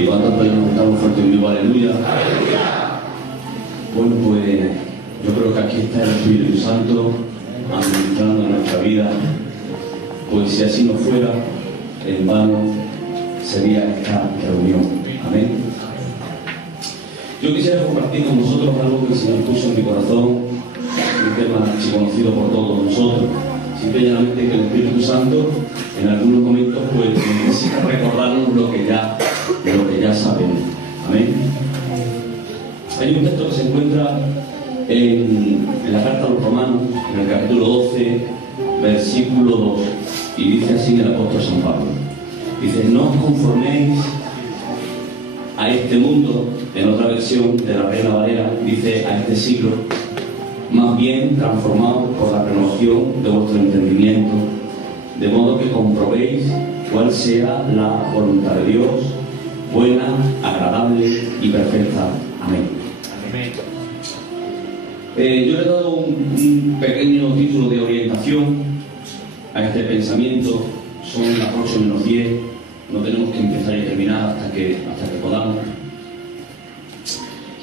¿Y cuántos podemos cantar un fuerte y vivo aleluya? Bueno, pues yo creo que aquí está el Espíritu Santo administrando nuestra vida, pues si así no fuera, en vano sería esta reunión. Amén. Yo quisiera compartir con vosotros algo que el Señor puso en mi corazón, un tema conocido por todos nosotros. Simplemente que el Espíritu Santo en algunos momentos pues necesita recordarnos lo que ya sabemos. Amén. Hay un texto que se encuentra en la carta a los Romanos, en el capítulo 12, versículo 2, y dice así el apóstol San Pablo. Dice: no os conforméis a este mundo. En otra versión de la Reina Valera dice: a este siglo, más bien transformados por la renovación de vuestro entendimiento, de modo que comprobéis cuál sea la voluntad de Dios, buena, agradable y perfecta. Amén. Yo le he dado un pequeño título de orientación a este pensamiento. Son las 8 menos 10, no tenemos que empezar y terminar hasta que podamos,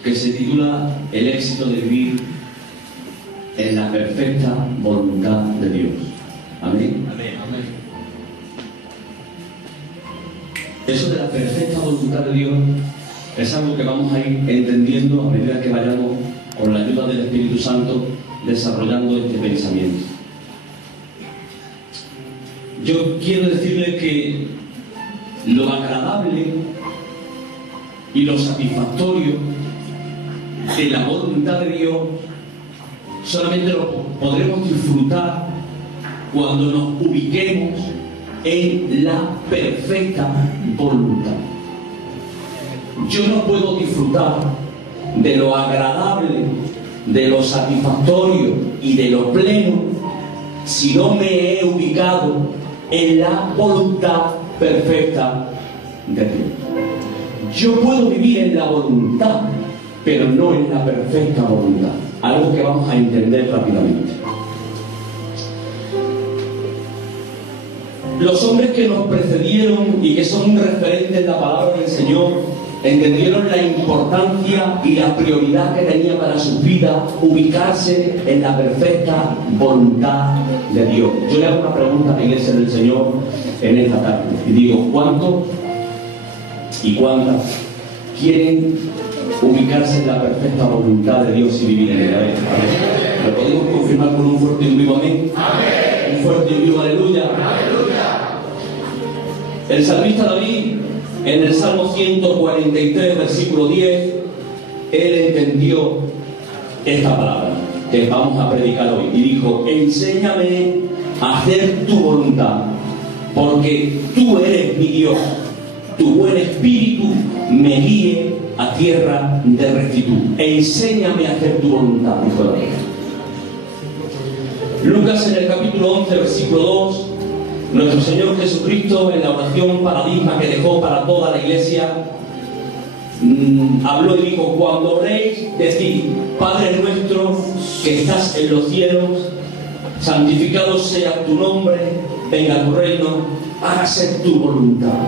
que se titula El éxito de vivir en la perfecta voluntad de Dios. Amén. Amén. Amén. Eso de la perfecta voluntad de Dios es algo que vamos a ir entendiendo a medida que vayamos, con la ayuda del Espíritu Santo, desarrollando este pensamiento. Yo quiero decirles que lo agradable y lo satisfactorio de la voluntad de Dios solamente lo podremos disfrutar cuando nos ubiquemos en la perfecta voluntad. Yo no puedo disfrutar de lo agradable, de lo satisfactorio y de lo pleno si no me he ubicado en la voluntad perfecta de Dios. Yo puedo vivir en la voluntad, pero no en la perfecta voluntad. Algo que vamos a entender rápidamente. Los hombres que nos precedieron y que son un referente en la palabra del Señor entendieron la importancia y la prioridad que tenía para sus vidas ubicarse en la perfecta voluntad de Dios. Yo le hago una pregunta a la iglesia del Señor en esta tarde y digo: ¿cuántos y cuántas quieren ubicarse en la perfecta voluntad de Dios y vivir en ella? ¿Lo podemos confirmar con un fuerte y un vivo amén? Un fuerte y un vivo aleluya. El salmista David, en el Salmo 143, versículo 10, él entendió esta palabra que vamos a predicar hoy y dijo: enséñame a hacer tu voluntad, porque tú eres mi Dios. Tu buen espíritu me guíe a tierra de rectitud. Enséñame a hacer tu voluntad, dijo David. Lucas, en el capítulo 11, versículo 2, nuestro Señor Jesucristo, en la oración paradigma que dejó para toda la iglesia, habló y dijo: cuando oréis, decid: Padre nuestro que estás en los cielos, santificado sea tu nombre, venga tu reino, hágase tu voluntad.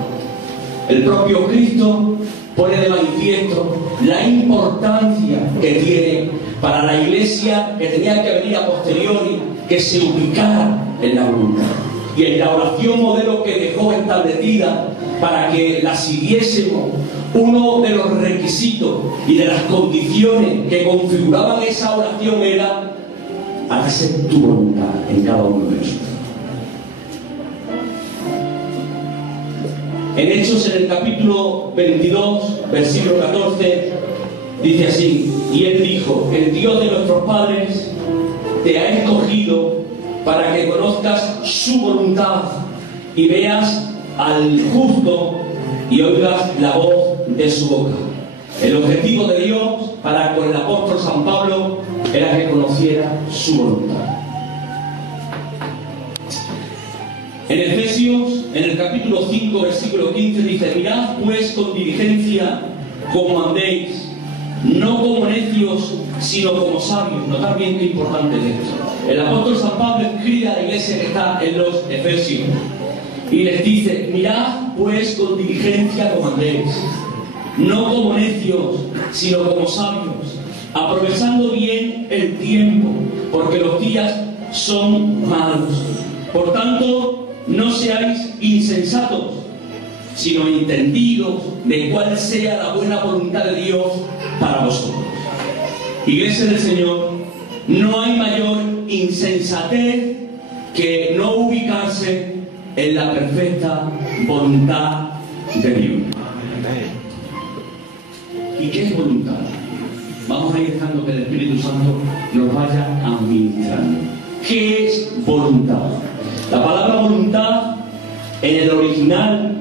El propio Cristo pone de manifiesto la importancia que tiene para la iglesia, que tenía que venir a posteriori, que se ubicara en la voluntad. Y en la oración modelo que dejó establecida para que la siguiésemos, uno de los requisitos y de las condiciones que configuraban esa oración era: hágase tu voluntad en cada uno de nosotros. En Hechos, en el capítulo 22, versículo 14, dice así: y él dijo: el Dios de nuestros padres te ha escogido para que conozcas su voluntad y veas al justo y oigas la voz de su boca. El objetivo de Dios para con el apóstol San Pablo era que conociera su voluntad. En Efesios, en el capítulo 5, versículo 15, dice: mirad pues con diligencia cómo andéis, no como necios, sino como sabios. Notad bien qué importante es esto. El apóstol San Pablo escribe a la iglesia que está en los Efesios y les dice: mirad pues con diligencia cómo andéis. no como necios, sino como sabios, aprovechando bien el tiempo, porque los días son malos. Por tanto, no seáis insensatos, sino entendidos de cuál sea la buena voluntad de Dios para vosotros. Iglesia del Señor, no hay mayor insensatez que no ubicarse en la perfecta voluntad de Dios. ¿Y qué es voluntad? Vamos a ir dejando que el Espíritu Santo nos vaya administrando. ¿Qué es voluntad? La palabra voluntad en el original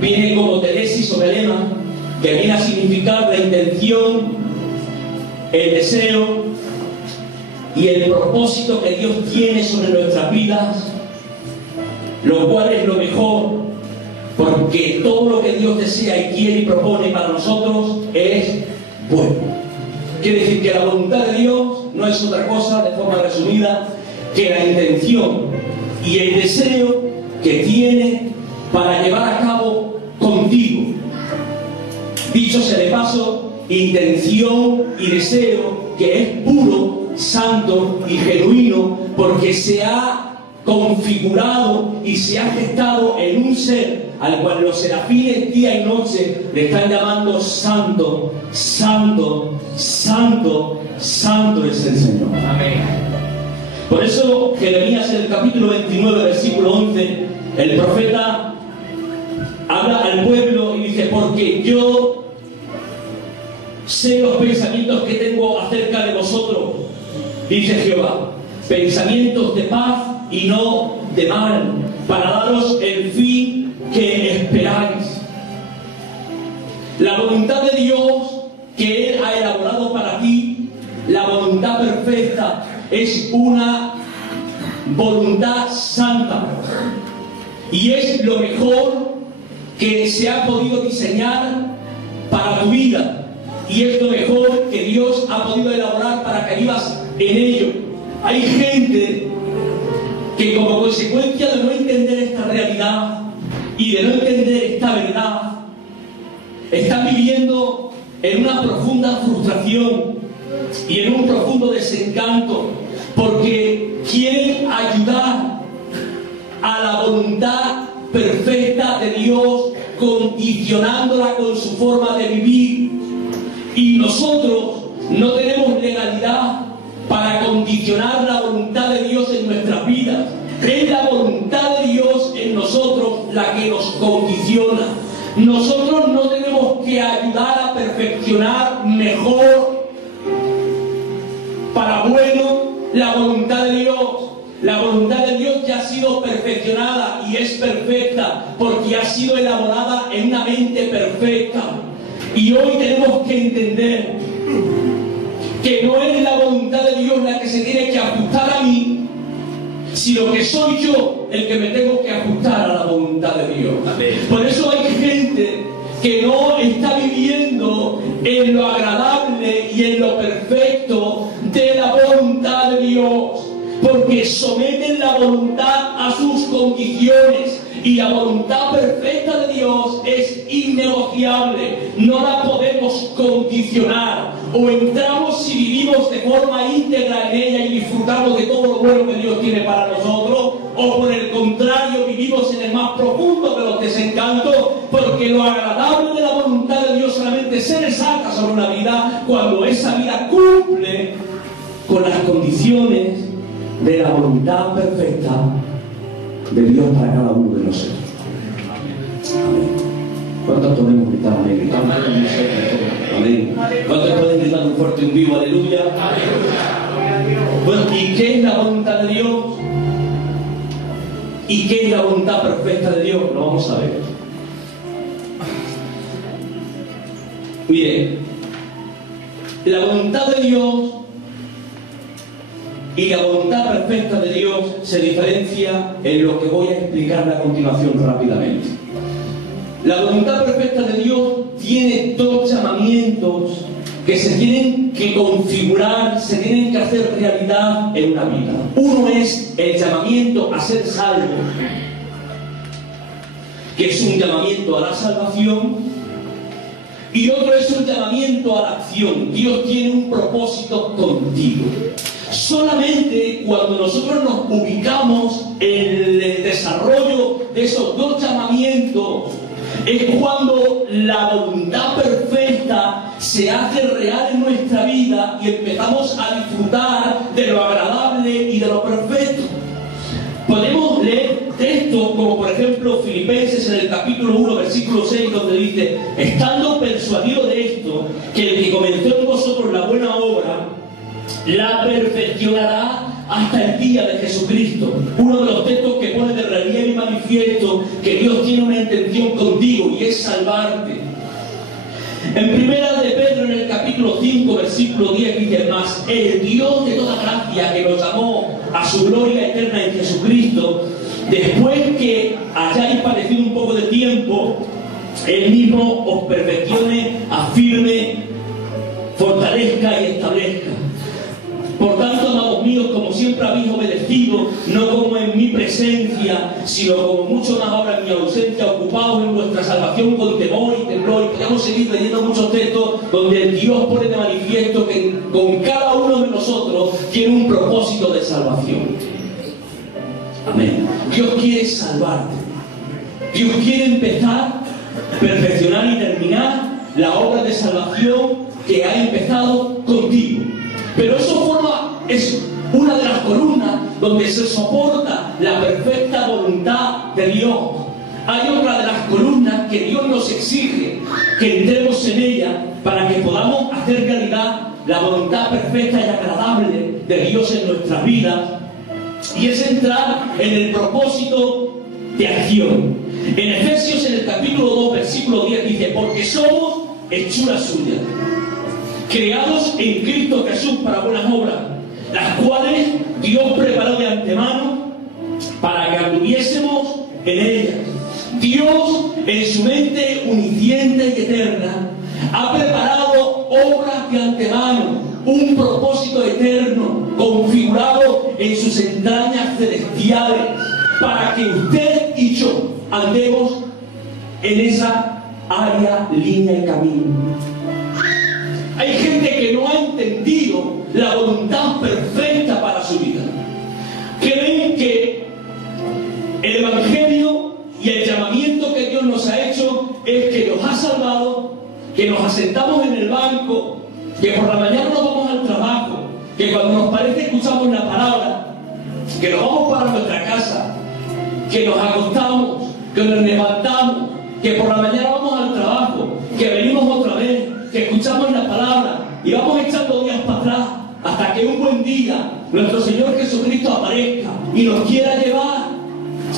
viene como teresis o telema, que viene a significar la intención, el deseo y el propósito que Dios tiene sobre nuestras vidas, lo cual es lo mejor, porque todo lo que Dios desea y quiere y propone para nosotros es bueno. Quiere decir que la voluntad de Dios no es otra cosa, de forma resumida, que la intención y el deseo que tiene para llevar a cabo contigo. Dicho sea de paso, intención y deseo que es puro, santo y genuino, porque se ha configurado y se ha gestado en un ser al cual los serafines día y noche le están llamando santo, santo, santo, santo es el Señor. Amén. Por eso Jeremías en el capítulo 29, versículo 11, el profeta habla al pueblo y dice: porque yo sé los pensamientos que tengo acerca de vosotros, dice Jehová, pensamientos de paz y no de mal, para daros el fin que esperáis. La voluntad de Dios que Él ha elaborado para ti, la voluntad perfecta, es una voluntad santa y es lo mejor que se ha podido diseñar para tu vida, y es lo mejor que Dios ha podido elaborar para que vivas en ello. Hay gente que, como consecuencia de no entender esta realidad y de no entender esta verdad, están viviendo en una profunda frustración y en un profundo desencanto, porque quieren ayudar a la voluntad perfecta de Dios, condicionándola con su forma de vivir. Y nosotros no tenemos legalidad para condicionar la voluntad de Dios en nuestras vidas. Es la voluntad de Dios en nosotros la que nos condiciona. Nosotros no tenemos que ayudar a perfeccionar mejor, para bueno, la voluntad de Dios. La voluntad de Dios ya ha sido perfeccionada y es perfecta porque ha sido elaborada en una mente perfecta. Y hoy tenemos que entender que no es la voluntad de Dios la que se tiene que ajustar a mí, sino que soy yo el que me tengo que ajustar a la voluntad de Dios. Amén. Por eso hay gente que no está viviendo en lo agradable y en lo perfecto de la voluntad de Dios, porque someten la voluntad a sus condiciones, y la voluntad perfecta de Dios es innegociable, no la podemos condicionar. O entramos si vivimos de forma íntegra en ella y disfrutamos de todo lo bueno que Dios tiene para nosotros, o por el contrario vivimos en el más profundo de los desencantos, porque lo agradable de la voluntad de Dios solamente se desata sobre una vida cuando esa vida cumple con las condiciones de la voluntad perfecta de Dios para cada uno de nosotros. Amén. ¿Cuántos podemos gritar amén? Gritar mal con nosotros. Amén. ¿Cuántos pueden gritar un fuerte un vivo aleluya? Bueno, ¿y qué es la voluntad de Dios? ¿Y qué es la voluntad perfecta de Dios? Lo vamos a ver. Miren, la voluntad de Dios y la voluntad perfecta de Dios se diferencia en lo que voy a explicar a continuación rápidamente. La voluntad perfecta de Dios tiene dos llamamientos que se tienen que configurar, se tienen que hacer realidad en una vida. Uno es el llamamiento a ser salvo, que es un llamamiento a la salvación, y otro es un llamamiento a la acción. Dios tiene un propósito contigo. Solamente cuando nosotros nos ubicamos en el desarrollo de esos dos llamamientos es cuando la voluntad perfecta se hace real en nuestra vida y empezamos a disfrutar de lo agradable y de lo perfecto. Podemos leer textos como por ejemplo Filipenses en el capítulo 1 versículo 6, donde dice: estando persuadido de esto, que el que comenzó en vosotros la buena obra la perfeccionará hasta el día de Jesucristo. Uno de los textos que pone de relieve y manifiesto que Dios tiene una intención contigo, y es salvarte. En primera de Pedro, en el capítulo 5, versículo 10, dice: mas el Dios de toda gracia, que nos llamó a su gloria eterna en Jesucristo, después que hayáis padecido un poco de tiempo, Él mismo os perfeccione, afirme, fortalezca y establezca. Por tanto, amados míos, como siempre habéis obedecido, no como en mi presencia, sino como mucho más ahora en mi ausencia, ocupados en vuestra salvación con temor y temblor. Y podemos seguir leyendo muchos textos donde Dios pone de manifiesto que con cada uno de nosotros tiene un propósito de salvación. Amén. Dios quiere salvarte. Dios quiere empezar, perfeccionar y terminar la obra de salvación que ha empezado contigo. Pero es una de las columnas donde se soporta la perfecta voluntad de Dios. Hay otra de las columnas que Dios nos exige que entremos en ella para que podamos hacer realidad la voluntad perfecta y agradable de Dios en nuestras vidas, y es entrar en el propósito de acción. En Efesios, en el capítulo 2, versículo 10, dice: porque somos hechura suya, creados en Cristo Jesús para buenas obras, las cuales Dios preparó de antemano para que anduviésemos en ellas. Dios, en su mente unisciente y eterna, ha preparado obras de antemano, un propósito eterno configurado en sus entrañas celestiales, para que usted y yo andemos en esa área, línea y camino. Hay gente que no ha entendido la voluntad perfecta para su vida. Creen que el Evangelio y el llamamiento que Dios nos ha hecho es que nos ha salvado, que nos asentamos en el banco, que por la mañana nos vamos al trabajo, que cuando nos parece escuchamos la palabra, que nos vamos para nuestra casa, que nos acostamos, que nos levantamos, que por la mañana vamos al trabajo, que venimos otra vez, que escuchamos la palabra y vamos echando días para atrás hasta que un buen día nuestro Señor Jesucristo aparezca y nos quiera llevar.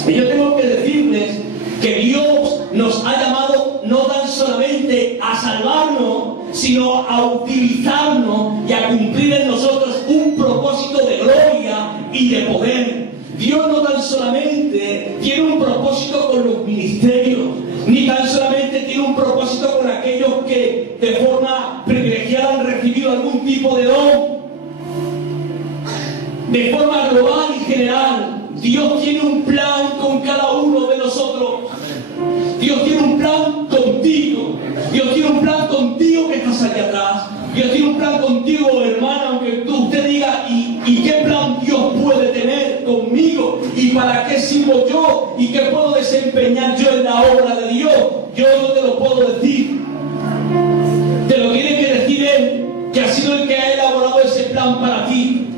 Y yo tengo que decirles que Dios nos ha llamado no tan solamente a salvarnos, sino a utilizarnos y a cumplir en nosotros un propósito de gloria y de poder. Dios no tan solamente tiene un propósito con los ministerios, ni tan solamente tiene un propósito con aquellos que de forma privilegiada han recibido algún tipo de don. De forma global y general, Dios tiene un plan con cada uno de nosotros. Dios tiene un plan contigo. Dios tiene un plan contigo que estás allá atrás. Dios tiene un plan contigo, hermana, aunque usted diga, ¿y qué plan Dios puede tener conmigo? ¿Y para qué sirvo yo? ¿Y qué puedo desempeñar yo en la obra de Dios? Yo no te lo puedo decir. Te lo tiene que decir Él, que ha sido el que ha elaborado ese plan para ti.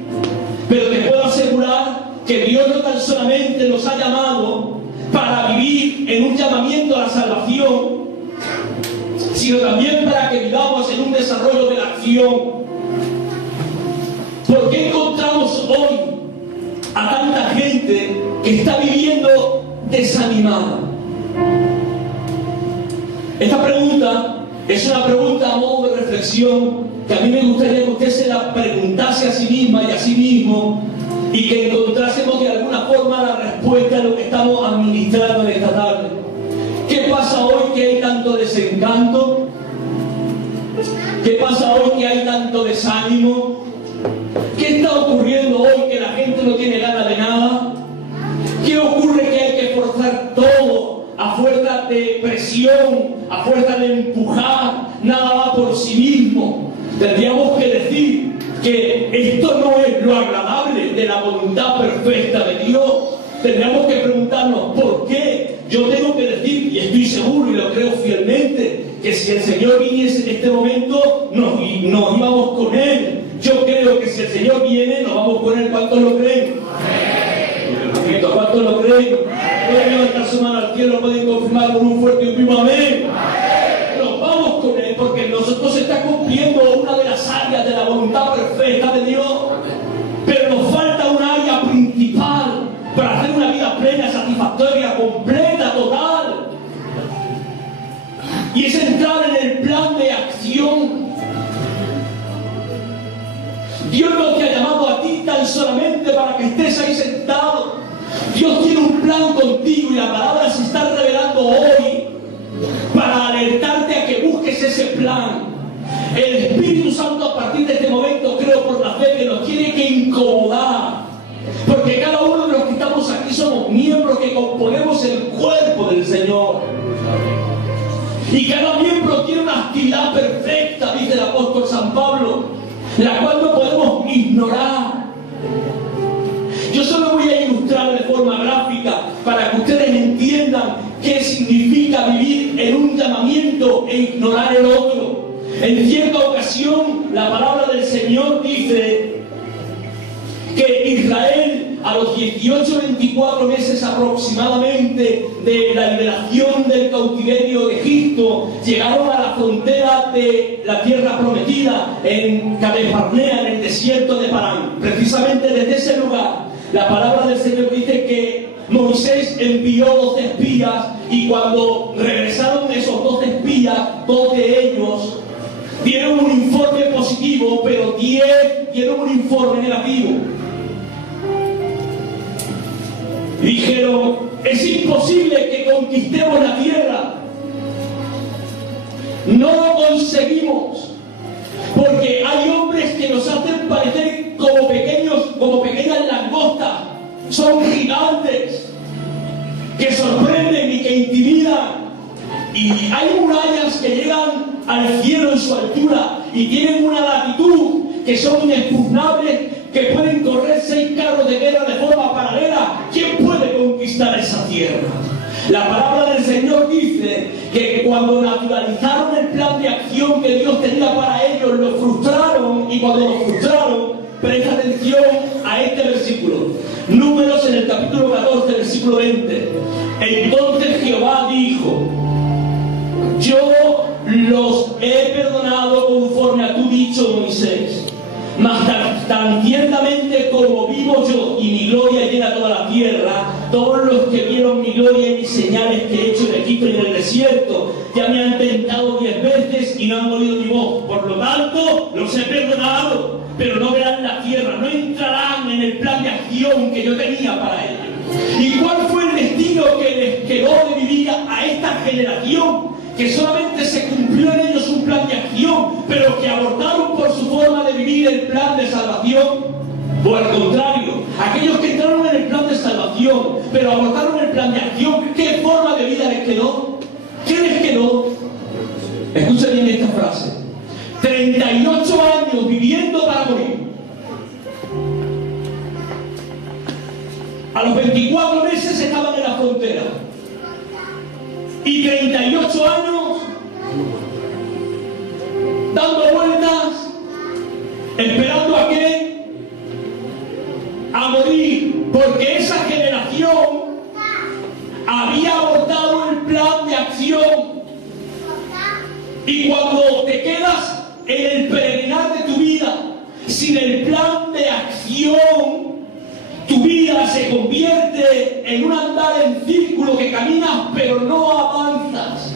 Pero te puedo asegurar que Dios no tan solamente nos ha llamado para vivir en un llamamiento a la salvación, sino también para que vivamos en un desarrollo de la acción. ¿Por qué encontramos hoy a tanta gente que está viviendo desanimada? Esta pregunta es una pregunta a modo de reflexión que a mí me gustaría que usted se la preguntase a sí misma y a sí mismo, y que encontrásemos de alguna forma la respuesta a lo que estamos administrando en esta tarde. ¿Qué pasa hoy que hay tanto desencanto? ¿Qué pasa hoy que hay tanto desánimo? ¿Qué está ocurriendo hoy que la gente no tiene ganas de nada? ¿Qué ocurre que hay que forzar todo a fuerza fuerza de presión, a fuerza de empujar, nada va por sí mismo. Tendríamos que decir que esto no es lo agradable de la voluntad perfecta de Dios. Tendríamos que preguntarnos por qué. Yo tengo que decir, y estoy seguro y lo creo fielmente, que si el Señor viniese en este momento, nos íbamos con Él. Yo creo que si el Señor viene, nos vamos con Él. ¿Cuántos lo creen? ¿Cuántos lo creen? Pueden levantar su mano al cielo, pueden confirmar con un fuerte y un vivo amén. Nos vamos con Él porque en nosotros se está cumpliendo una de las áreas de la voluntad perfecta de Dios. Pero nos falta un área principal para hacer una vida plena, satisfactoria, completa, total. Y es entrar en el plan de acción. Dios no te ha llamado a ti tan solamente para que estés ahí sentado. Dios tiene un plan contigo y la palabra se está revelando hoy para alertarte a que busques ese plan. El Espíritu Santo a partir de este momento, creo por la fe, que nos tiene que incomodar. Porque cada uno de los que estamos aquí somos miembros que componemos el cuerpo del Señor. Y cada miembro tiene una actividad perfecta, dice el apóstol San Pablo, la cual no podemos ignorar. Yo solo voy a ilustrar de forma gráfica para que ustedes entiendan qué significa vivir en un llamamiento e ignorar el otro. En cierta ocasión, la palabra del Señor dice que Israel, a los 18-24 meses aproximadamente de la liberación del cautiverio de Egipto, llegaron a la frontera de la tierra prometida, en Cades Barnea, en el desierto de Parán. Precisamente desde ese lugar, la palabra del Señor dice que Moisés envió 12 espías, y cuando regresaron esos 12 espías, 2 de ellos dieron un informe positivo, pero 10 dieron un informe negativo. Dijeron: es imposible que conquistemos la tierra, no lo conseguimos, porque hay hombres que nos hacen parecer como pequeñas langostas, son gigantes, que sorprenden y que intimidan, y hay murallas que llegan al cielo en su altura y tienen una latitud que son inexpugnables, que pueden correr 6 carros de guerra de forma paralela. ¿Quién puede conquistar esa tierra? La palabra del Señor dice que cuando naturalizaron el plan de acción que Dios tenía para ellos, lo frustraron, y cuando lo frustraron, presta atención a este versículo. Números, en el capítulo 14, versículo 20. Entonces Jehová dijo: yo los he perdonado conforme a tu dicho, Moisés. Mas tan ciertamente como vivo yo y mi gloria llena toda la tierra, todos los que vieron mi gloria y mis señales que he hecho en Egipto y en el desierto, ya me han tentado 10 veces y no han oído mi voz. Por lo tanto, los he perdonado, pero no verán la tierra, no entrarán en el plan de acción que yo tenía para ellos. ¿Y cuál fue el destino que les quedó de vivir a esta generación? Que solamente se cumplió en ellos un plan de acción, pero que abortaron por su forma de vivir el plan de salvación. O al contrario, aquellos que entraron en el plan de salvación, pero abortaron el plan de acción, ¿qué forma de vida les quedó? ¿Qué les quedó? Escuchen bien esta frase: 38 años viviendo para morir. A los 24 meses estaban en la frontera. Y 38 años dando vueltas, esperando a qué, a morir, porque esa generación había abortado el plan de acción. Y cuando te quedas en el peregrinar de tu vida sin el plan de acción, tu vida se convierte en un andar en círculo, que caminas pero no avanzas.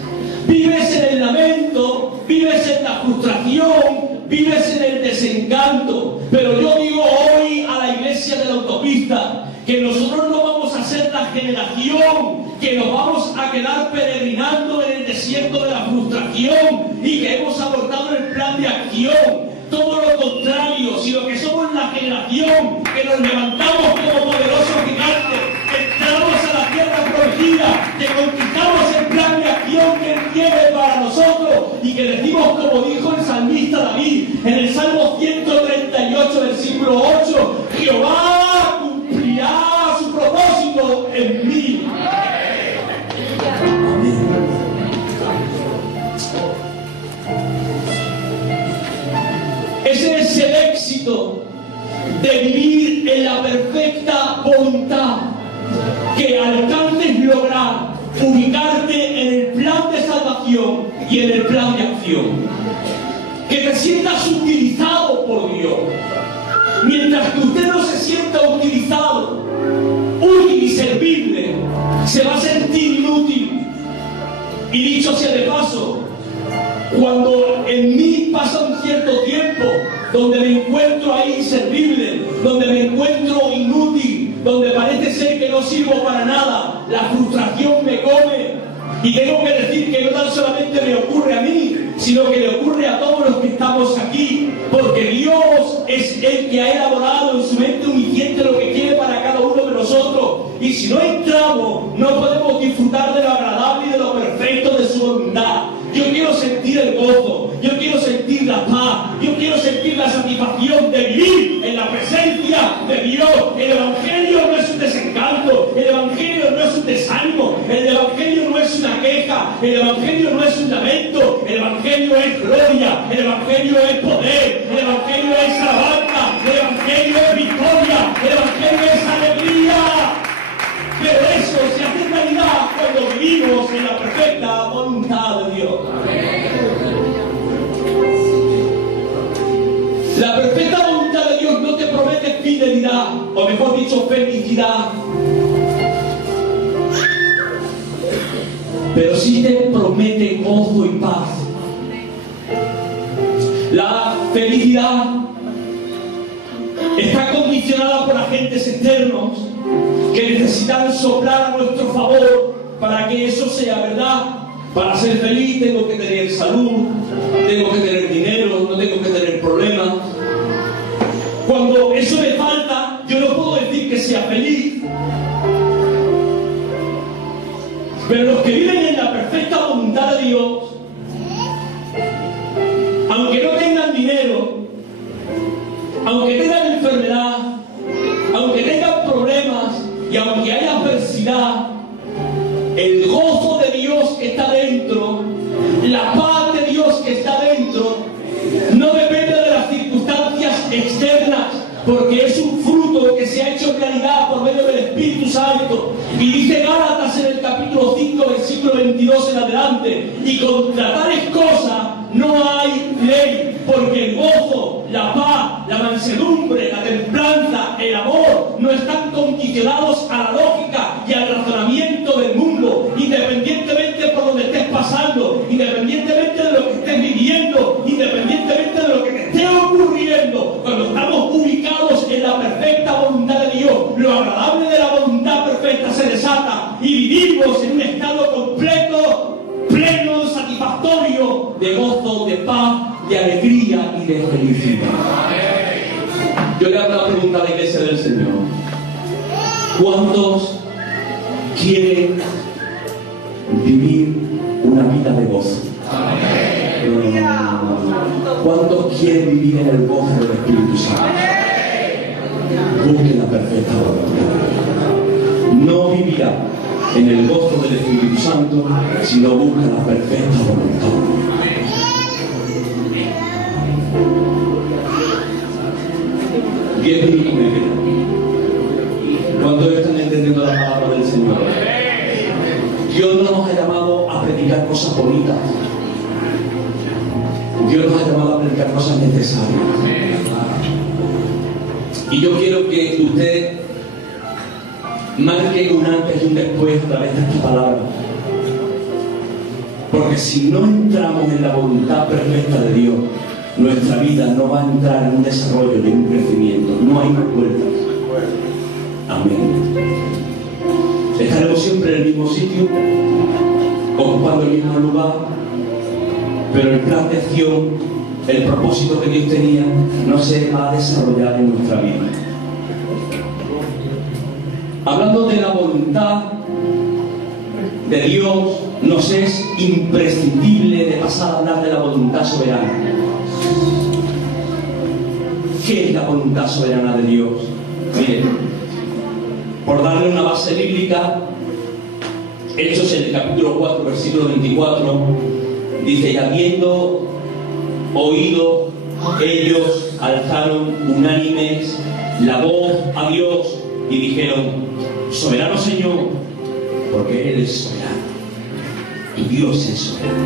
Vives en el lamento, vives en la frustración, vives en el desencanto. Pero yo digo hoy a la iglesia de la autopista que nosotros no vamos a ser la generación que nos vamos a quedar peregrinando en el desierto de la frustración y que hemos abortado el plan de acción. Todo lo contrario, sino que somos la generación que nos levantamos como poderosos gigantes, entramos a la tierra prometida, que conquistamos el plan de tiene para nosotros y que decimos, como dijo el salmista David en el Salmo 138, versículo 8, Jehová cumplirá su propósito en mí. Ese es el éxito de vivir en la perfecta voluntad, que alcances lograr ubicarte en el plan de salvación y en el plan de acción, que te sientas utilizado por Dios. Mientras que usted no se sienta utilizado, útil y servible, se va a sentir inútil. Y dicho sea de paso, cuando en mí pasa un cierto tiempo donde me encuentro ahí inservible, donde me encuentro inútil, donde parece ser que no sirvo para nada, la frustración me come. Y tengo que decir que no tan solamente me ocurre a mí, sino que le ocurre a todos los que estamos aquí, porque Dios es el que ha elaborado en su mente omnisciente lo que quiere para cada uno de nosotros. Y si no entramos, no podemos disfrutar de lo agradable y de lo perfecto de su voluntad. Yo quiero sentir el gozo, yo quiero sentir la paz, yo quiero sentir la satisfacción de vivir en la presencia de Dios. El Evangelio no es un desencanto, el Evangelio no es un desánimo, el Evangelio no es una queja, el Evangelio no es un lamento, el Evangelio es gloria, el Evangelio es poder, el Evangelio es alabanza, el Evangelio es victoria, el Evangelio es alegría. Pero eso se hace realidad cuando vivimos en la perfecta voluntad de Dios. La perfecta voluntad de Dios no te promete fidelidad, o mejor dicho, felicidad, pero sí te promete gozo y paz. La felicidad está condicionada por agentes externos que necesitan soplar a nuestro favor para que eso sea verdad. Para ser feliz tengo que tener salud, tengo que tener dinero, no tengo que tener problemas. Cuando eso me falta, yo no puedo decir que sea feliz. Pero los que viven en la perfecta voluntad de Dios, aunque no tengan dinero, aunque tengan enfermedad, aunque tengan problemas y aunque haya adversidad, el gozo de Dios que está dentro, la paz de Dios que está dentro, no depende de las circunstancias externas, porque es un fruto que se ha hecho realidad por medio del Espíritu Santo. Y dice Gálatas en el capítulo 5, versículo 22 en adelante: y contra tales cosas no hay ley, porque el gozo, la paz, la mansedumbre, la templanza, el amor no están condicionados a la lógica y al razonamiento del mundo, independientemente por donde estés pasando, independientemente de lo que estés viviendo, independientemente de lo que te esté ocurriendo. Cuando estamos ubicados en la perfecta voluntad de Dios, lo agradable de la voluntad perfecta se desata y vivimos en un estado completo, pleno, satisfactorio de gozo, de paz, de alegría y de felicidad. Yo le hago una pregunta a la iglesia del Señor: ¿cuántos quieren vivir una vida de gozo? ¿Cuántos quieren vivir en el gozo del Espíritu Santo? Busquen la perfecta voluntad. No vivirá en el gozo del Espíritu Santo si no busca la perfecta voluntad. ¿Cuántos están entendiendo la palabra del Señor? Dios no nos ha llamado a predicar cosas bonitas. Dios nos ha llamado a predicar cosas necesarias. Y yo quiero que usted marque un antes y un después a través de esta palabra. Porque si no entramos en la voluntad perfecta de Dios, nuestra vida no va a entrar en un desarrollo, en un crecimiento. No hay más puertas. Amén. Estaremos siempre en el mismo sitio, ocupando el mismo lugar, pero el plan de acción, el propósito que Dios tenía, no se va a desarrollar en nuestra vida. Hablando de la voluntad de Dios, nos es imprescindible de pasar a hablar de la voluntad soberana. ¿Qué es la voluntad soberana de Dios? Miren, por darle una base bíblica, Hechos en el capítulo 4, versículo 24, dice: y habiendo oído, ellos alzaron unánimes la voz a Dios y dijeron: soberano Señor, porque Él es soberano, y Dios es soberano.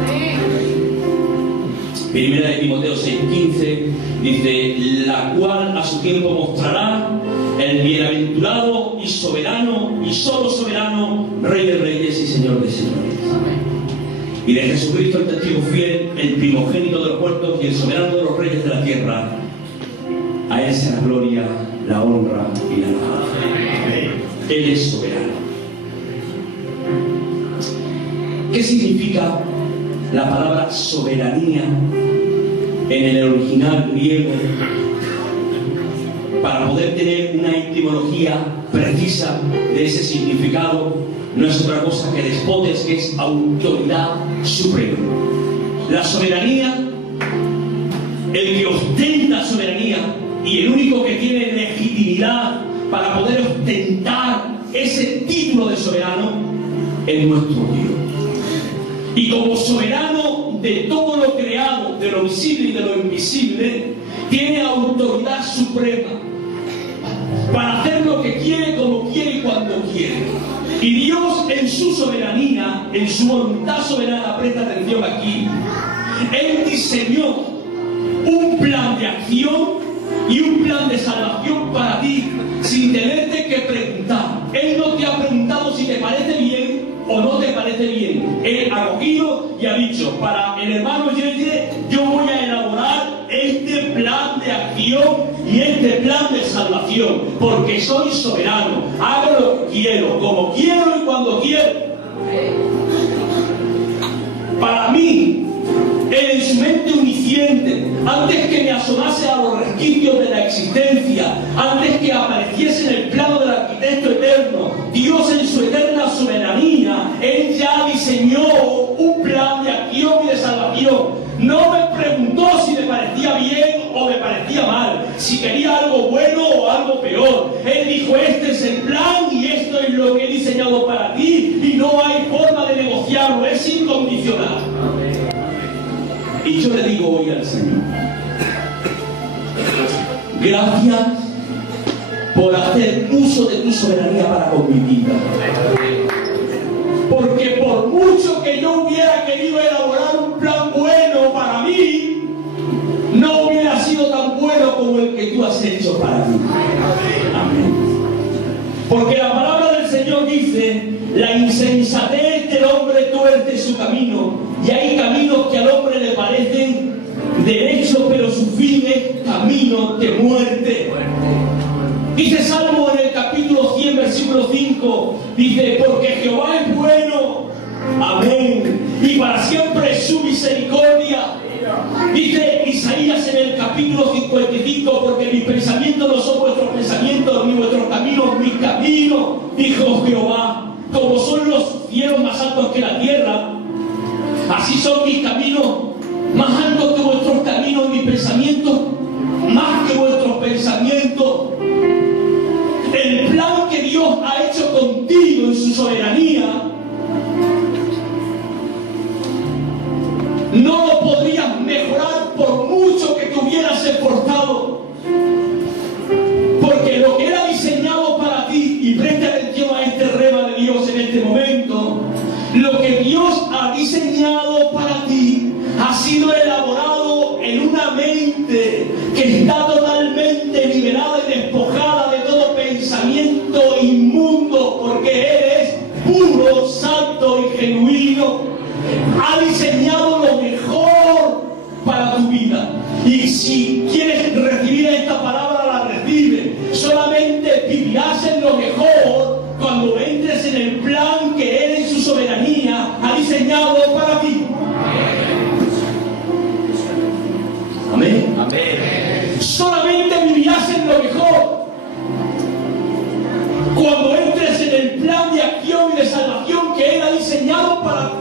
Primera de Timoteo 6:15 dice: la cual a su tiempo mostrará el bienaventurado y soberano, y solo soberano, Rey de reyes y Señor de señores. Y de Jesucristo el testigo fiel, el primogénito de los muertos y el soberano de los reyes de la tierra. A Él sea la gloria, la honra y la alabanza. Él es soberano. ¿Qué significa la palabra soberanía en el original griego? Para poder tener una etimología precisa de ese significado, no es otra cosa que despotes, que es autoridad suprema. La soberanía, el que ostenta soberanía y el único que tiene legitimidad para poder ostentar ese título de soberano, es nuestro Dios. Y como soberano de todo lo creado, de lo visible y de lo invisible, tiene autoridad suprema para hacer lo que quiere, como quiere y cuando quiere. Y Dios, en su soberanía, en su voluntad soberana, presta atención aquí, Él diseñó un plan de acción y un plan de salvación para ti, sin tenerte que preguntar. Él no te ha preguntado si te parece bien o no te parece bien. Él ha cogido y ha dicho: para el hermano Yeye, yo voy a elaborar este plan de acción y este plan de salvación, porque soy soberano, hago lo que quiero, como quiero y cuando quiero. Para mí, Él en su mente omnisciente, antes que me asomase a los resquicios de la existencia, antes que apareciese en el plano del arquitecto eterno, Dios en su eterna soberanía, Él ya diseñó un plan de acción y de salvación. No me preguntó si me parecía bien o me parecía mal, si quería algo bueno o algo peor. Él dijo: este es el plan y esto es lo que he diseñado para ti, y no hay forma de negociarlo, es incondicional. Y yo le digo hoy al Señor: gracias por hacer uso de tu soberanía para con mi vida. Porque por mucho que yo hubiera querido elaborar un plan bueno para mí, no hubiera sido tan bueno como el que tú has hecho para mí. Amén. Porque la palabra del Señor dice: la insensatez del hombre tuerce su camino, y hay caminos que al hombre le parecen derechos, pero su fin es camino de muerte. Dice Salmo en el capítulo 100, versículo 5, dice: porque Jehová es bueno, amén, y para siempre es su misericordia. Dice Isaías en el capítulo 55: porque mis pensamientos no son vuestros pensamientos, ni vuestros caminos mis caminos, dijo Jehová. Como son los cielos más altos que la tierra, así son mis caminos más altos que vuestros caminos, y mis pensamientos más que vuestros pensamientos. El plan que Dios ha hecho contigo en su soberanía, no lo podrías mejorar por mucho que te hubieras esforzado. Porque lo que era diseñado para ti, y presta atención a este rema de Dios en este momento, lo que Dios ha diseñado para ti ha sido elaborado en una mente que está totalmente liberada y despojada de todo pensamiento inmundo, porque Él es puro, santo y genuino. Ha diseñado lo mejor para tu vida, y si quieres recibir esta palabra, la recibe. Solamente vivirás en lo mejor cuando entres en el plan que Él en su soberanía ha diseñado para ti. Amén. Amén. Solamente vivirás en lo mejor cuando entres en el plan de acción y de salvación que Él ha diseñado para ti.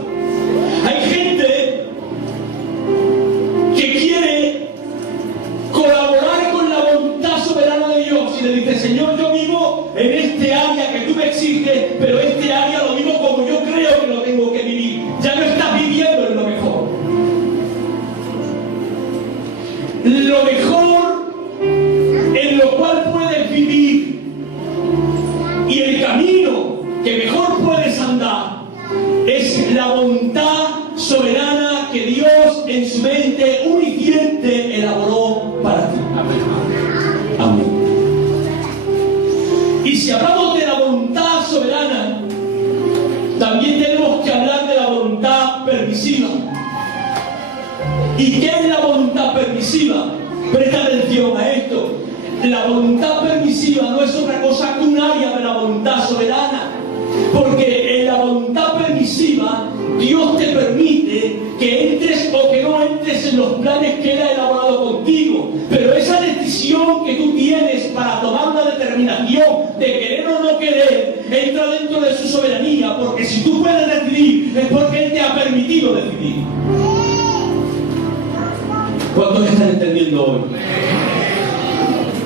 en su mente unifiente elaboró para ti. Amén. Y si hablamos de la voluntad soberana, también tenemos que hablar de la voluntad permisiva. ¿Y qué es la voluntad permisiva? Presta atención a esto. La voluntad permisiva no es otra cosa que un área de la voluntad soberana. Porque en la voluntad permisiva, Dios te permite que entres o que no entres en los planes que Él ha elaborado contigo. Pero esa decisión que tú tienes para tomar la determinación de querer o no querer, entra dentro de su soberanía. Porque si tú puedes decidir, es porque Él te ha permitido decidir. ¿Cuántos están entendiendo hoy?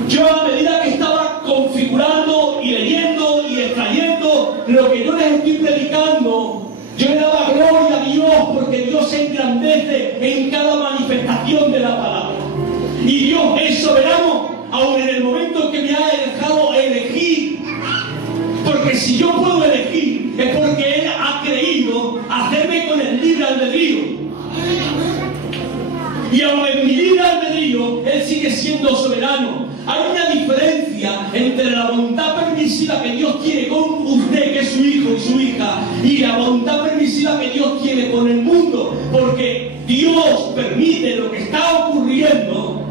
Yo, a medida que estaba configurando y leyendo y extrayendo lo que yo les estoy predicando, yo le daba gloria a Dios, porque Dios se engrandece en cada manifestación de la palabra. Y Dios es soberano, aun en el momento en que me ha dejado elegir. Porque si yo puedo elegir, es porque Él ha creído hacerme con el libre albedrío. Y aun en mi libre albedrío, Él sigue siendo soberano. Hay una diferencia entre la voluntad permisiva que Dios tiene con usted, que es su hijo y su hija, y la voluntad permisiva que Dios tiene con el mundo. Porque Dios permite lo que está ocurriendo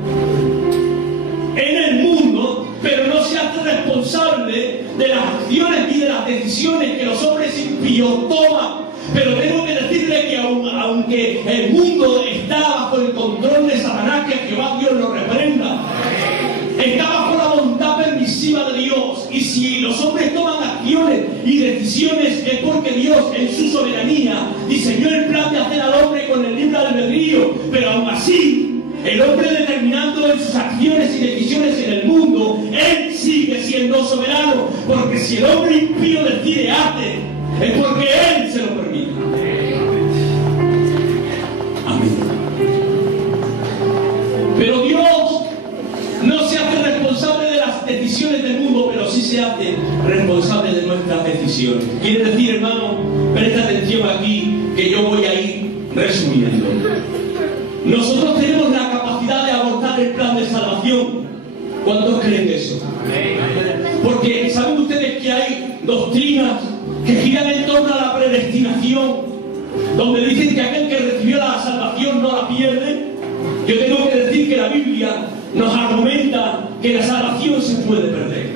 en el mundo, pero no se hace responsable de las acciones ni de las decisiones que los hombres impíos toman. Pero tengo que decirle que aunque el mundo está bajo el control de Satanás, que Jehová Dios lo reprenda, está bajo la voluntad permisiva de Dios. Y si los hombres toman acciones y decisiones, es porque Dios en su soberanía diseñó el plan de hacer al hombre con el libre albedrío. Pero aún así, el hombre determinando en sus acciones y decisiones en el mundo, Él sigue siendo soberano. Porque si el hombre impío decide hacer, es porque Él se lo permite. Amén. Pero Dios no se hace responsable de las decisiones del mundo, pero sí se hace responsable de nuestras decisiones. Quiere decir, hermano, presta atención aquí, que yo voy a ir resumiendo. Nosotros tenemos la capacidad de abortar el plan de salvación. ¿Cuántos creen eso? Porque ¿saben ustedes que hay doctrinas que giran en torno a la predestinación, donde dicen que aquel que recibió la salvación no la pierde? Yo tengo que decir que la Biblia nos argumenta que la salvación se puede perder.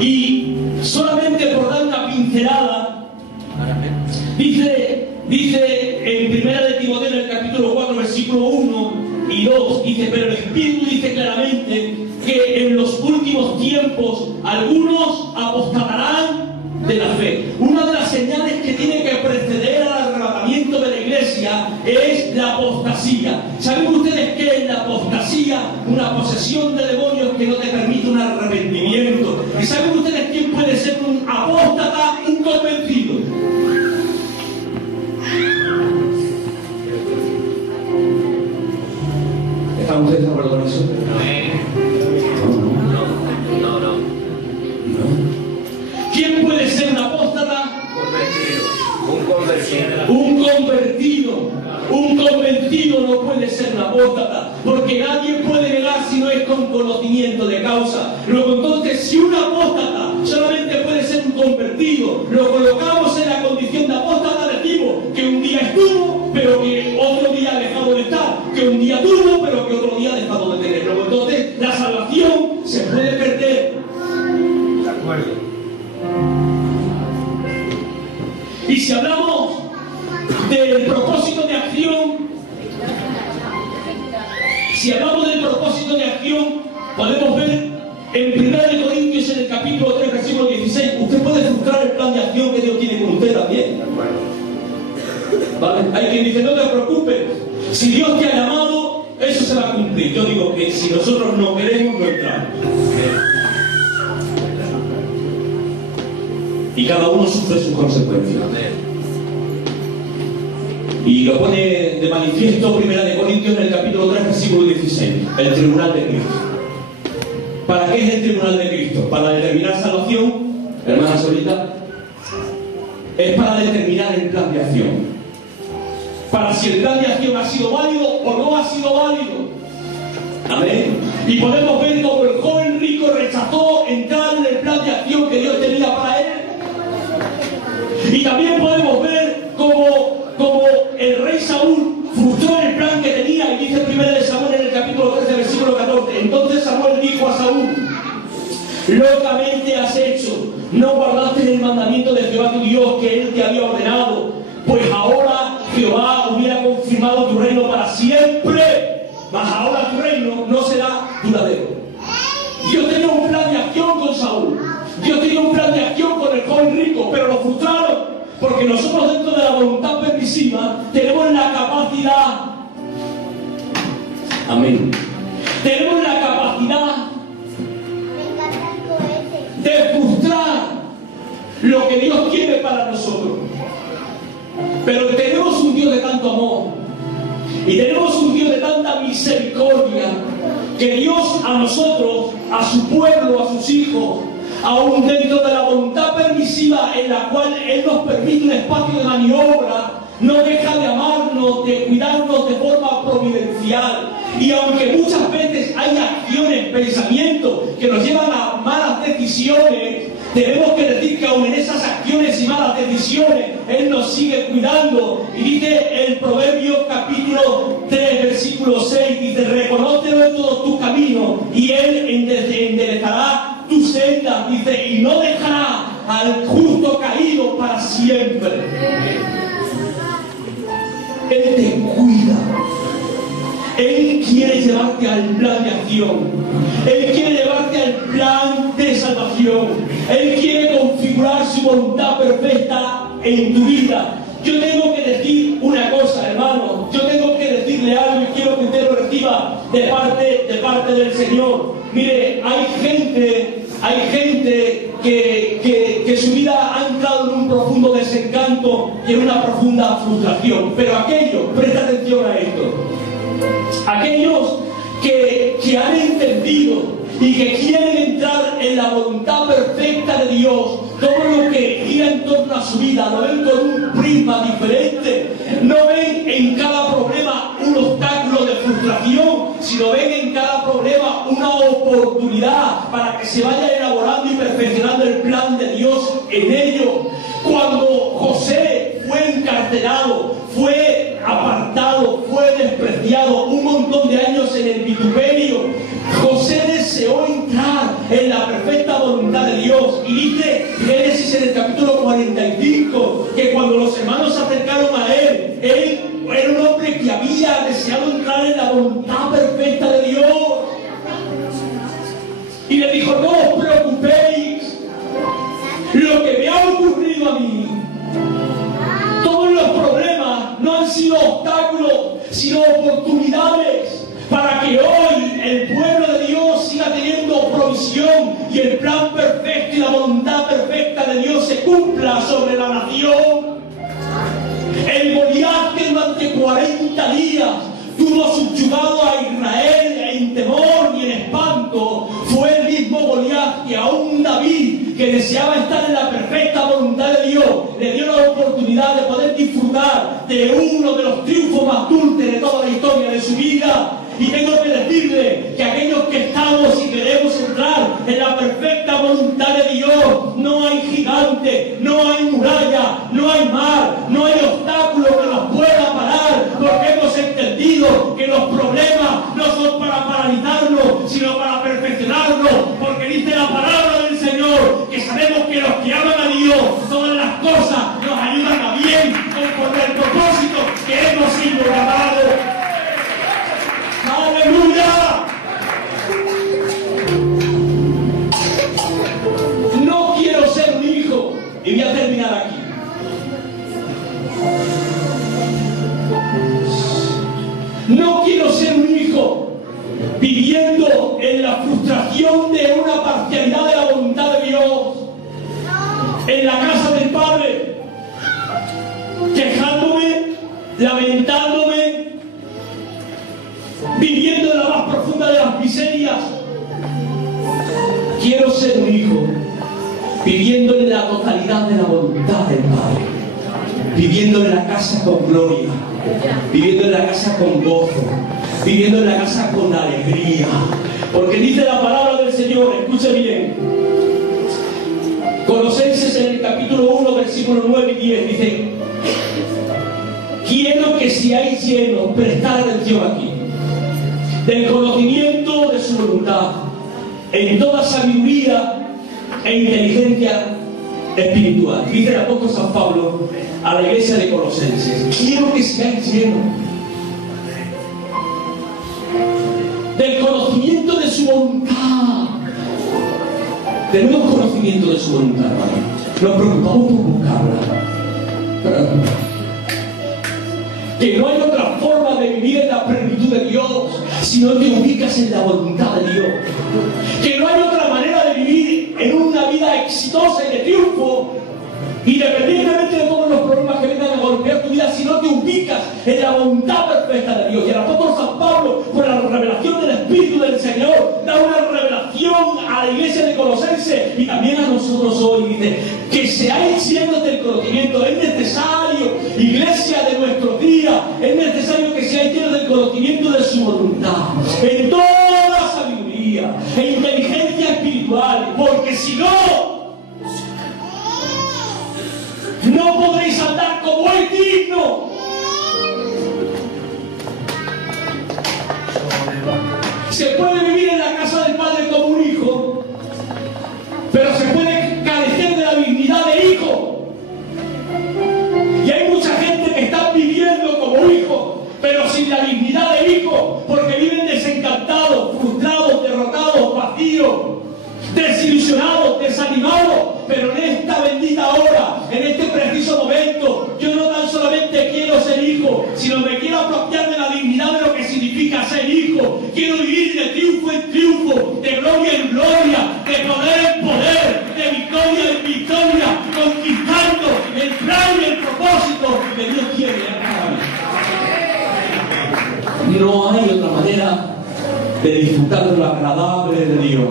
Y solamente por dar una pincelada, dice en 1 de Timoteo, en el capítulo 4, versículo 1 y 2, dice: pero el Espíritu dice claramente que en los últimos tiempos algunos apostatarán de la fe. Una de las señales que tiene que preceder al arrebatamiento de la iglesia es la apostasía. ¿Saben ustedes qué es la apostasía? Una posesión de demonios que no te permite un arrepentimiento. ¿Y saben ustedes quién puede ser un apóstata, un convencido? ¿Están ustedes de acuerdo con eso? ¿Quién puede ser un apóstata? Un convertido. Un convencido no puede ser un apóstata, porque nadie puede negar si no es con conocimiento de causa. Luego entonces, si un apóstata solamente puede ser un convertido, lo colocamos en la condición de apóstata, decimos que un día estuvo, pero que otro día ha dejado de estar, que un día tuvo, pero que otro día ha dejado de tener. Luego entonces, la salvación se puede perder. De acuerdo. Y si hablamos del propósito de acción, podemos ver en 1 de Corintios, en el capítulo 3, versículo 16, usted puede frustrar el plan de acción que Dios tiene con usted también. ¿Vale? Hay quien dice: no te preocupes, si Dios te ha llamado, eso se va a cumplir. Yo digo que si nosotros no queremos, no entramos. Y cada uno sufre sus consecuencias. Y lo pone de manifiesto 1 de Corintios, en el capítulo 3, versículo 16, el tribunal de Cristo. ¿Para qué es el tribunal de Cristo? ¿Para determinar salvación, hermana Solita? Es para determinar el plan de acción. para si el plan de acción ha sido válido o no ha sido válido. Amén. Y podemos ver cómo el joven rico rechazó entrar en el plan de acción que Dios tenía para él. Y también podemos ver cómo el rey Saúl frustró el plan que tenía, y dice 1 Samuel en el capítulo 13, versículo 14. Entonces Samuel dijo a Saúl: locamente has hecho, no guardaste el mandamiento de Jehová tu Dios que él te había ordenado, pues ahora Jehová hubiera confirmado tu reino para siempre, mas ahora tu reino no será duradero. Dios tenía un plan de acción con Saúl, Dios tenía un plan de acción con el joven rico, pero lo frustraron, porque nosotros dentro de la voluntad permisiva tenemos la capacidad, amén, tenemos la capacidad de frustrar lo que Dios quiere para nosotros. Pero tenemos un Dios de tanto amor y tenemos un Dios de tanta misericordia, que Dios a nosotros, a su pueblo, a sus hijos, aún dentro de la voluntad permisiva en la cual Él nos permite un espacio de maniobra, no deja de amarnos, de cuidarnos de forma providencial. Y aunque muchas veces hay acciones, pensamientos que nos llevan a malas decisiones, tenemos que decir que aún en esas acciones y malas decisiones Él nos sigue cuidando. Y dice el Proverbio capítulo 3 versículo 6, dice: reconócelo en todos tus caminos y Él enderezará tu senda, dice, y no dejará al justo caído para siempre. Él te cuida. Él quiere llevarte al plan de acción. Él quiere llevarte al plan de salvación. Él quiere configurar su voluntad perfecta en tu vida. Yo tengo que decir una cosa, hermano. Yo tengo que decirle algo y quiero que usted lo reciba de parte del Señor. Mire, hay gente que su vida ha entrado en un profundo desencanto y en una profunda frustración. Pero aquellos, presta atención a esto, aquellos que han entendido y que quieren entrar en la voluntad perfecta de Dios, todo lo que gira en torno a su vida lo ven con un prisma diferente. No ven en cada problema un obstáculo de frustración, sino ven en cada problema una oportunidad para que se vaya elaborando y perfeccionando el plan de Dios en ello. Cuando José fue encarcelado, fue apartado, fue despreciado un montón de años en el vituperio, José deseó entrar en la perfecta voluntad de Dios. Y dice Génesis en el capítulo 45 que cuando los hermanos se acercaron a él era un hombre que había deseado entrar en la voluntad perfecta de Dios. Y le dijo: no os preocupéis, lo que me ha ocurrido a mí, todos los problemas no han sido obstáculos, sino oportunidades para que hoy el pueblo de Dios siga teniendo provisión y el plan perfecto y la voluntad perfecta de Dios se cumpla sobre la nación. El Goliat que durante 40 días tuvo subyugado a Israel en temor y en espanto, fue el mismo Goliat que aún David, que deseaba estar en la perfecta voluntad de Dios, le dio la oportunidad de poder disfrutar de uno de los triunfos más dulces de toda la historia de su vida. Y tengo que decirle que aquellos que estamos y queremos entrar en la perfecta voluntad de Dios, no hay gigante, no hay muralla, no hay mar, no hay obstáculo que nos pueda parar, porque hemos entendido que los problemas no son para paralizarnos, sino para perfeccionarnos, porque dice la palabra del Señor que sabemos que los que aman a Dios, todas las cosas nos ayudan a bien, conforme al propósito que hemos sido llamados. ¡Aleluya! No quiero ser un hijo, y voy a terminar aquí. No quiero ser un hijo viviendo en la frustración de una parcialidad de la voluntad de Dios, en la casa del Padre, quejándome, lamentándome, viviendo en la más profunda de las miserias. Quiero ser un hijo viviendo en la totalidad de la voluntad del Padre, viviendo en la casa con gloria, viviendo en la casa con gozo, viviendo en la casa con alegría. Porque dice la palabra del Señor, escuche bien, Colosenses en el capítulo 1, versículos 9 y 10, dice: quiero que seáis llenos, prestad atención aquí, del conocimiento de su voluntad, en toda sabiduría e inteligencia espiritual. Dice el apóstol San Pablo a la iglesia de Colosenses: quiero que seáis llenos del conocimiento de su voluntad. Tenemos conocimiento de su voluntad, hermano. Nos preocupamos por buscarla. Que no hay otra forma de vivir en la plenitud de Dios si no te ubicas en la voluntad de Dios. Que no hay otra manera de vivir en una vida exitosa y de triunfo, independientemente de todos los problemas que vengan a golpear tu vida, si no te ubicas en la voluntad perfecta de Dios. Y el apóstol San Pablo, por la revelación del Espíritu del Señor, da una revelación a la iglesia de Colosenses y también a nosotros hoy. Dice: que seáis llenos del conocimiento. Es necesario, iglesia de nuestros días, es necesario que seáis llenos del conocimiento de su voluntad, en toda sabiduría e inteligencia espiritual, porque si no podréis andar como es digno. Se puede vivir en la casa del Padre como un hijo, pero se puede carecer de la dignidad de hijo. Y hay mucha gente que está viviendo como hijo, pero sin la dignidad de hijo, porque viven desencantados, frustrados, derrotados, vacíos, desilusionados, desanimados. Pero en esta bendita hora, en este preciso momento, yo no tan solamente quiero ser hijo, sino me quiero apropiar de la dignidad de lo que significa ser hijo. Quiero vivir de triunfo en triunfo, de gloria en gloria, de poder en poder, de victoria en victoria, conquistando el plan y el propósito que Dios quiere para mí. No hay otra manera de disfrutar de lo agradable de Dios.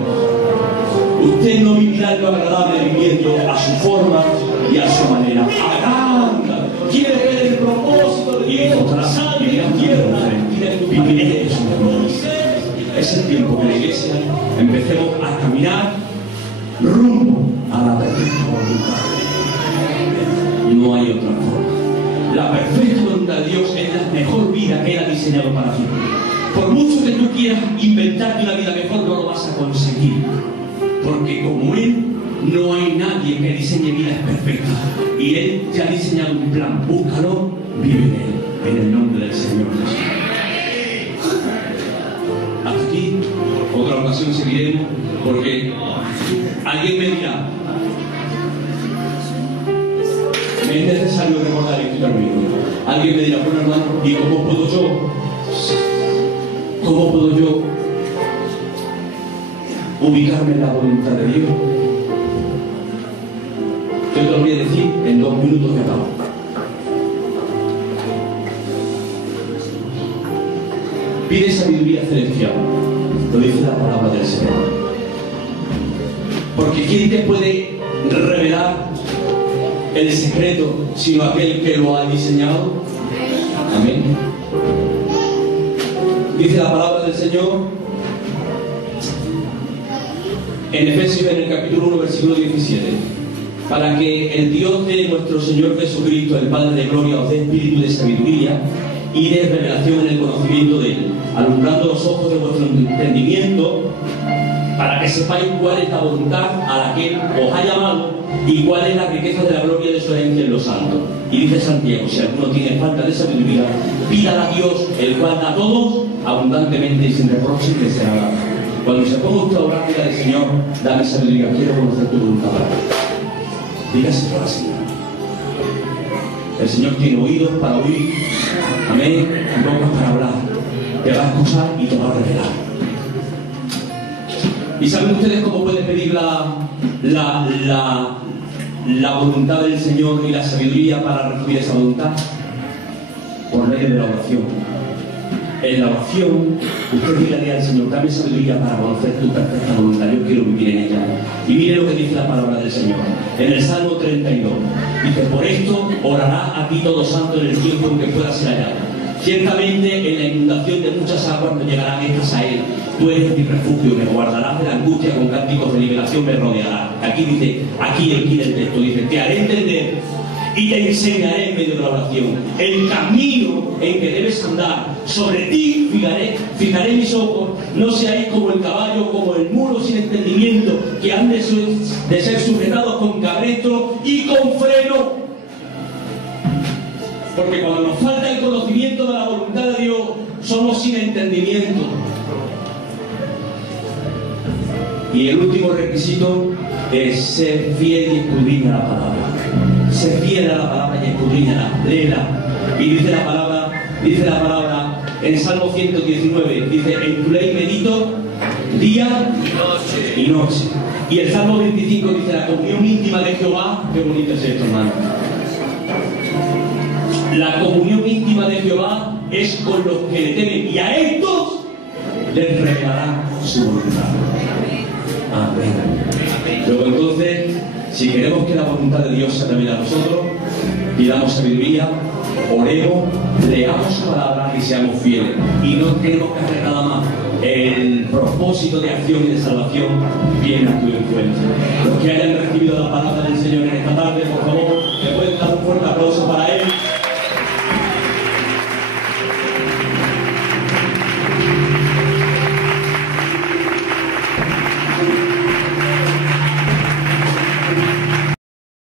Usted no vivirá lo agradable viviendo a su forma y a su manera. Agranda, quiere ver el propósito de Dios, sal y la tierra, viviré de su propósito. Es el tiempo que la iglesia empecemos a caminar rumbo a la perfecta voluntad. No hay otra forma. La perfecta voluntad de Dios es la mejor vida que Él ha diseñado para ti. Por mucho que tú quieras inventarte una vida mejor, no lo vas a conseguir. Porque como Él, no hay nadie que diseñe vidas perfectas. Y Él ya ha diseñado un plan. Búscalo, vive en Él, en el nombre del Señor Jesús. Hasta aquí, otra ocasión seguiremos, porque alguien me dirá: es necesario recordar esto también. Alguien me dirá: bueno, hermano, ¿y cómo puedo yo ubicarme en la voluntad de Dios? Yo te lo voy a decir en 2 minutos que acabo. Pide sabiduría celestial, lo dice la palabra del Señor. Porque ¿quién te puede revelar el secreto sino aquel que lo ha diseñado? Amén. Dice la palabra del Señor en Efesios, en el capítulo 1, versículo 17: para que el Dios de nuestro Señor Jesucristo, el Padre de gloria, os dé espíritu de sabiduría y de revelación en el conocimiento de Él, alumbrando los ojos de vuestro entendimiento, para que sepáis cuál es la voluntad a la que os ha llamado y cuál es la riqueza de la gloria de su herencia en los santos. Y dice Santiago: si alguno tiene falta de sabiduría, pídala a Dios, el cual da a todos abundantemente y sin reproche, que será dado. Cuando se ponga usted a orar, dígale: Señor, dame sabiduría, quiero conocer tu voluntad. Dígaselo al Señor. El Señor tiene oídos para oír, amén, y bocas para hablar. Te va a escuchar y te va a revelar. ¿Y saben ustedes cómo pueden pedir la voluntad del Señor y la sabiduría para recibir esa voluntad? Por medio de la oración. en la oración, usted dígale al Señor, dame sabiduría para conocer tu perfecta voluntad, yo quiero vivir en ella. Y mire lo que dice la palabra del Señor, en el Salmo 32, dice, por esto orará a ti todo santo en el tiempo en que pueda ser hallado. Ciertamente en la inundación de muchas aguas no llegarán estas a él. Tú eres mi refugio, me guardarás de la angustia, con cánticos de liberación me rodeará. Aquí dice, aquí el texto dice, te haré entender y te enseñaré en medio de la oración el camino en que debes andar. Sobre ti fijaré mis ojos, no seáis como el caballo, como el mulo sin entendimiento, que han de ser sujetados con cabresto y con freno. Porque cuando nos falta el conocimiento de la voluntad de Dios, somos sin entendimiento. Y el último requisito es ser fiel y escudriña la palabra. Ser fiel a la palabra y escudriñala, léela. Y dice la palabra en Salmo 119, dice, en tu ley medito día y noche. Y el Salmo 25 dice, la comunión íntima de Jehová, qué bonito es esto, hermano. La comunión íntima de Jehová es con los que le temen, y a estos les revelará su voluntad. Amén. Luego entonces, si queremos que la voluntad de Dios se revele a nosotros, pidamos sabiduría, oremos, leamos su palabra y seamos fieles. Y no tenemos que hacer nada más. El propósito de acción y de salvación viene a tu encuentro. Los que hayan recibido la palabra del Señor en esta tarde, por favor, le pueden dar un fuerte aplauso para Él.